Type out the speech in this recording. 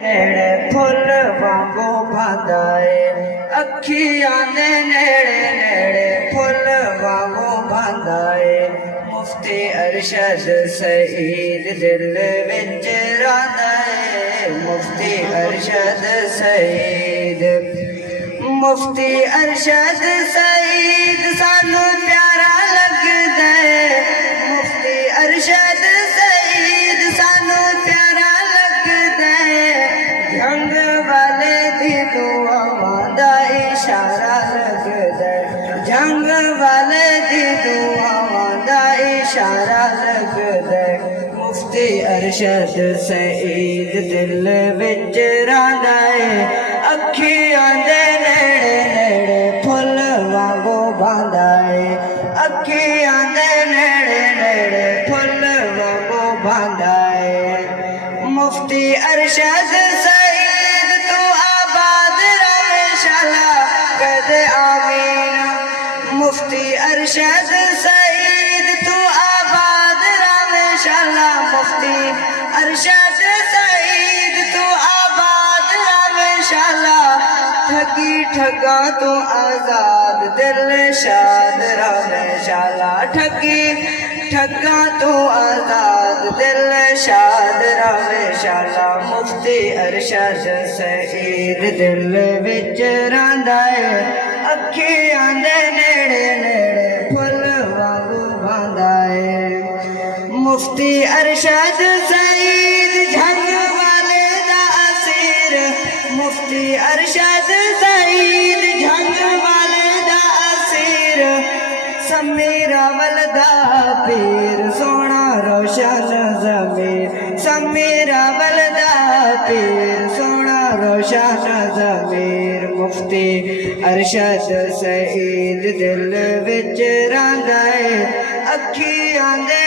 नेड़े फुल वांगू भांदा है अखियां दे नेड़े नेड़े फुल वांगू भांदा है मुफ्ती अरशद सईद दिल विच रहिंदा है मुफ्ती अरशद सईद मुफ्ती अरशद सईद सानू प्यारा लगदा है मुफ्ती अरशद सईद सानू प्यारा लगदा है जंग वाले दी दुआवां दा इशारा लगदा है जंग वाले दी दुआवां दा इशारा लगदा है मुफ्ती अरशद सईद दिल विच रहिंदा है अखियां दे नेड़े नेड़े फुल वांगू भांदा है अखियां दे नेड़े नेड़े फुल वांगू भांदा है मुफ्ती अरशद सईद तू आबाद रहे शाला कदे आमीन मुफ्ती अरशद सईद तू आबाद रहे शाला मुफ्ती अरशद सईद तू आबाद रहे शाला ठगी ठगा तू आजाद दिल शाद रहे शाला ठगी ठगा तू आजाद दिल शाद रहे शाला मुफ्ती अरशद सईद दिल विच रहिंदा है अखियां दे नेड़े नेड़े फुल वांगू भांदा है मुफ्ती अरशद सईद झंग वाले दा असीर मुफ्ती अरशद सईद झंग वाले दा असीर समीरा वलदा पीर सोना रोशन ज़मीर समीरा वलदा पीर सोना रोशन ज़मीर मुफ्ती अरशद सईद दिल विच रहिंदा है अखियां दे